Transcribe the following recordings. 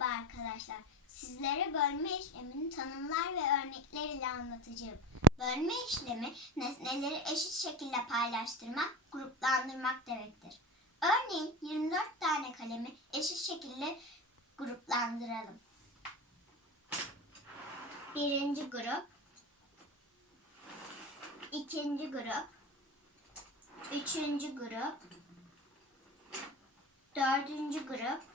Merhaba arkadaşlar. Sizlere bölme işlemini tanımlar ve örnekleriyle anlatacağım. Bölme işlemi nesneleri eşit şekilde paylaştırmak, gruplandırmak demektir. Örneğin 24 tane kalemi eşit şekilde gruplandıralım. Birinci grup, ikinci grup, üçüncü grup, dördüncü grup,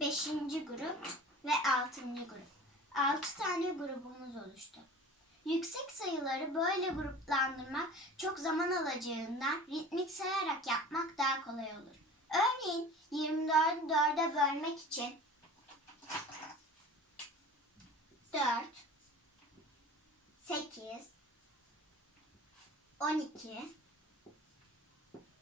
beşinci grup ve altıncı grup. Altı tane grubumuz oluştu. Yüksek sayıları böyle gruplandırmak çok zaman alacağından ritmik sayarak yapmak daha kolay olur. Örneğin 24'ü 4'e bölmek için 4 8 12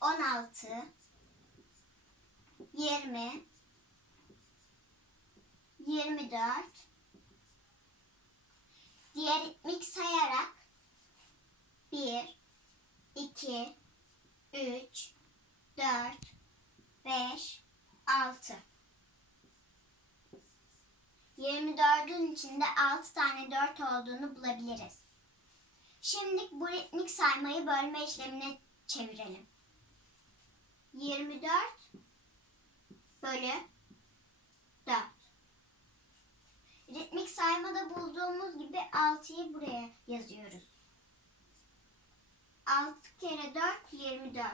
16 20 24 diğer ritmik sayarak 1 2 3 4 5 6 24'ün içinde 6 tane 4 olduğunu bulabiliriz. Şimdi bu ritmik saymayı bölme işlemine çevirelim. 24 bölü 4. Ritmik saymada bulduğumuz gibi 6'yı buraya yazıyoruz. 6 kere 4 24.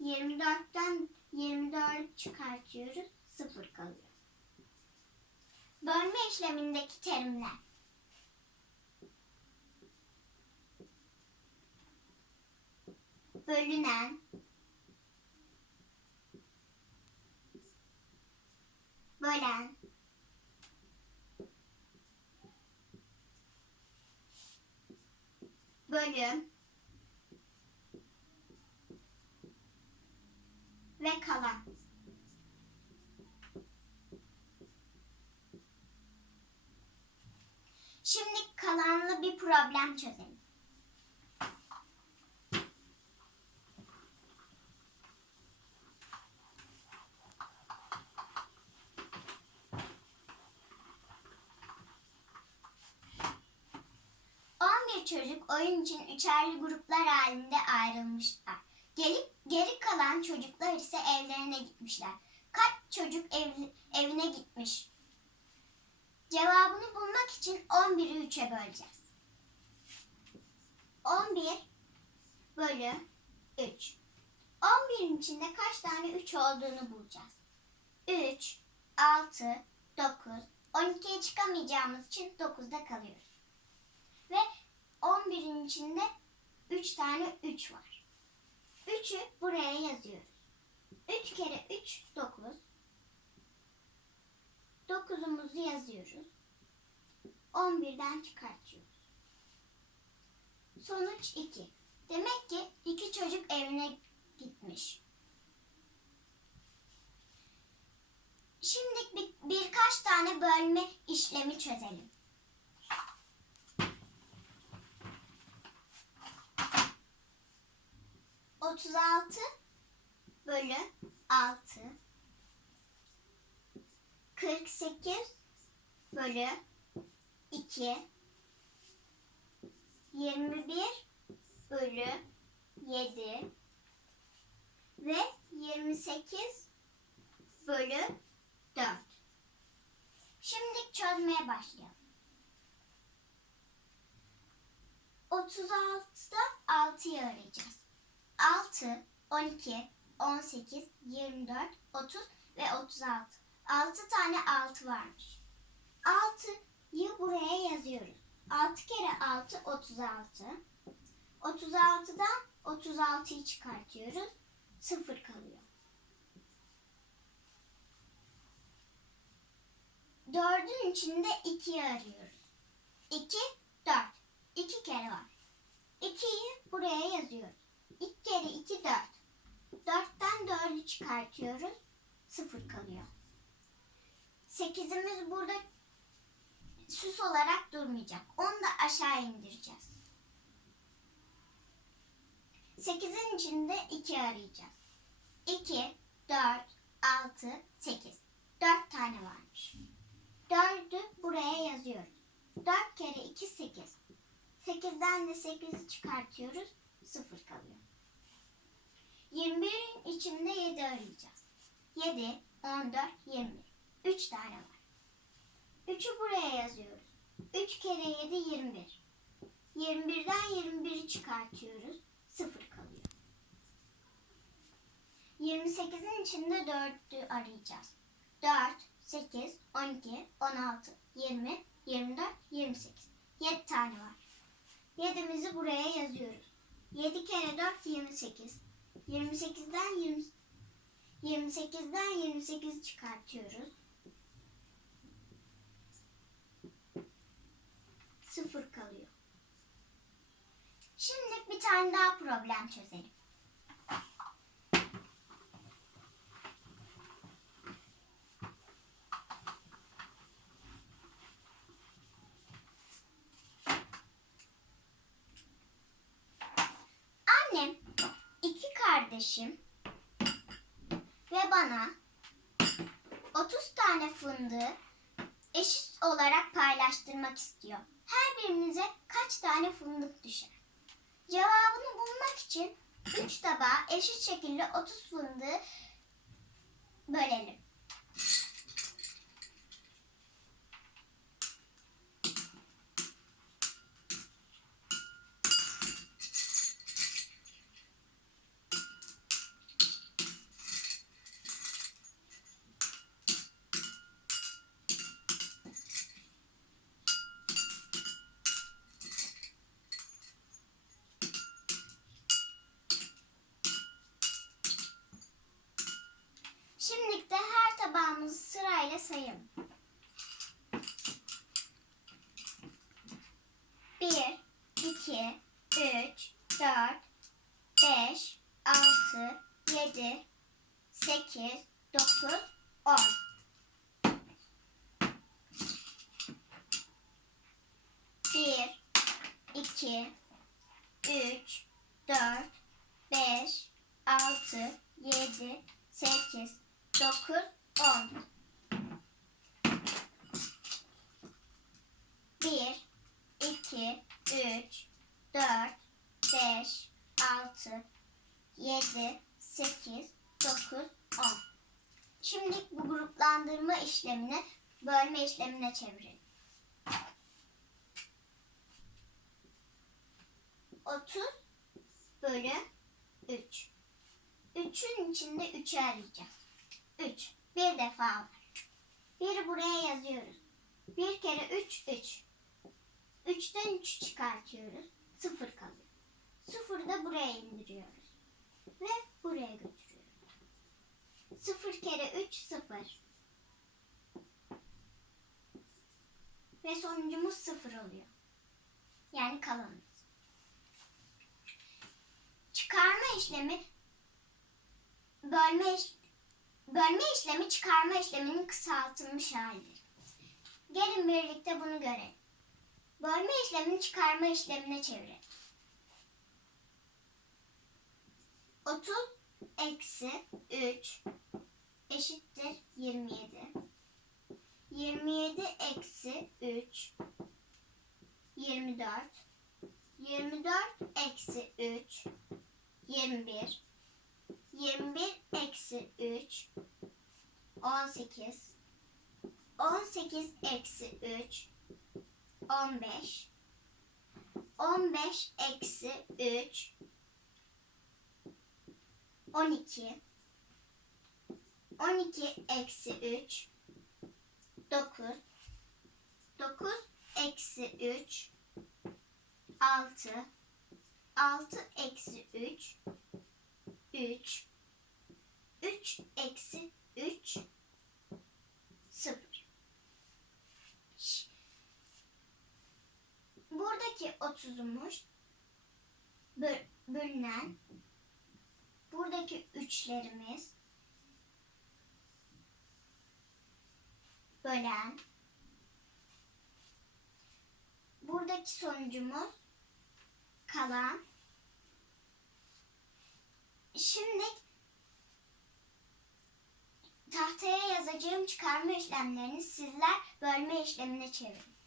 24'ten 24 çıkartıyoruz. 0 kalıyor. Bölme işlemindeki terimler. Bölünen, bölen, bölüm ve kalan. Şimdi kalanlı bir problem çözelim. On bir çocuk oyun için üçerli gruplar halinde ayrılmışlar. Gelip geri kalan çocuklar ise evlerine gitmişler. Kaç çocuk ev- evine gitmiş? Cevabını bulmak için 11'i 3'e böleceğiz. 11 bölü 3. 11'in içinde kaç tane 3 olduğunu bulacağız. 3, 6, 9, 12'ye çıkamayacağımız için 9'da kalıyoruz. Ve 11'in içinde 3 tane 3 var. 3'ü buraya yazıyoruz. 3 kere 3 9. 9'umuzu yazıyoruz. 11'den çıkartıyoruz. Sonuç 2. Demek ki iki çocuk evine gitmiş. Şimdi bir, birkaç tane bölme işlemi çözelim. Otuz altı bölü altı 48 bölü 2 21 bölü 7 ve 28 bölü 4. Şimdi çözmeye başlayalım. 36'da 6'yı arayacağız. 6, 12, 18, 24, 30 ve 36. 6 tane 6 varmış. 6'yı buraya yazıyoruz. 6 kere 6 36. 36'dan 36'yı çıkartıyoruz. 0 kalıyor. 4'ün içinde 2'yi arıyoruz. 2, 4. 2 kere var. 2'yi buraya yazıyoruz. 2 kere 2, 4. 4'ten 4'ü çıkartıyoruz. 0 kalıyor. 8'imiz burada süs olarak durmayacak. Onu da aşağı indireceğiz. 8'in içinde 2 arayacağız. 2, 4, 6, 8. 4 tane varmış. 4'ü buraya yazıyoruz. 4 kere 2 8. 8'den de 8'i çıkartıyoruz. 0 kalıyor. 21'in içinde 7 arayacağız. 7, 14, 21. 3 tane var. 3'ü buraya yazıyoruz. 3 kere 7 21. 21'den 21'i çıkartıyoruz. 0 kalıyor. 28'in içinde 4'ü arayacağız. 4, 8, 12, 16, 20, 24, 28. 7 tane var. 7'mizi buraya yazıyoruz. 7 kere 4 28. 28'den 20, 28'den 28 çıkartıyoruz. 0 kalıyor. Şimdi bir tane daha problem çözelim. Annem, iki kardeşim ve bana 30 tane fındığı eşit olarak paylaştırmak istiyor. Her birimize kaç tane fındık düşer? Cevabını bulmak için 3 tabağa eşit şekilde 30 fındığı bölelim. 4, 5, 6, 7, 8, 9, 10. 1, 2, 3, 4, 5, 6, 7, 8, 9, 10. Şimdi bu gruplandırma işlemini bölme işlemine çevirelim. 30 bölü 3. 3'ün içinde 3'ü arayacağız. 3. Bir defa var. 1'i buraya yazıyoruz. 1 kere 3, 3. 3'ten 3 çıkartıyoruz. 0 kalıyor. 0'ı da buraya indiriyoruz. Ve buraya götürüyoruz. 0 kere 3, 0. Ve sonucumuz 0 oluyor. Yani kalanımız. Çıkarma işlemi bölme iş- bölme işlemi çıkarma işleminin kısaltılmış halidir. Gelin birlikte bunu görelim. Bölme işlemini çıkarma işlemine çevirelim. 30 eksi 3 eşittir 27. 27 eksi 3 24. 24 eksi 3 21. 21 eksi 3 18 18 eksi 3 15 15 eksi 3 12 12 eksi 3 9 9 eksi 3 6 6 eksi 3 3 3 eksi 3 0 Buradaki 30'umuz bö- bölünen buradaki üçlerimiz bölen. Buradaki sonucumuz kalan Şimdi tahtaya yazacağım çıkarma işlemlerini sizler bölme işlemine çevirin.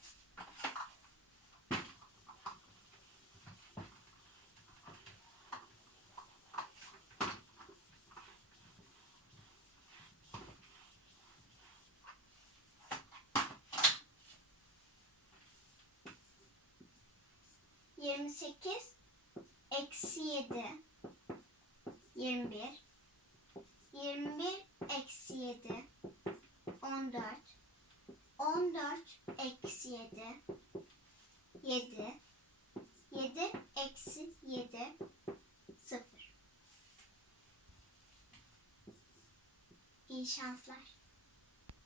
Yirmi sekiz eksi yedi yirmi bir. yirmi bir eksi yedi. on dört. on dört eksi yedi. yedi. yedi eksi yedi. sıfır. İyi şanslar.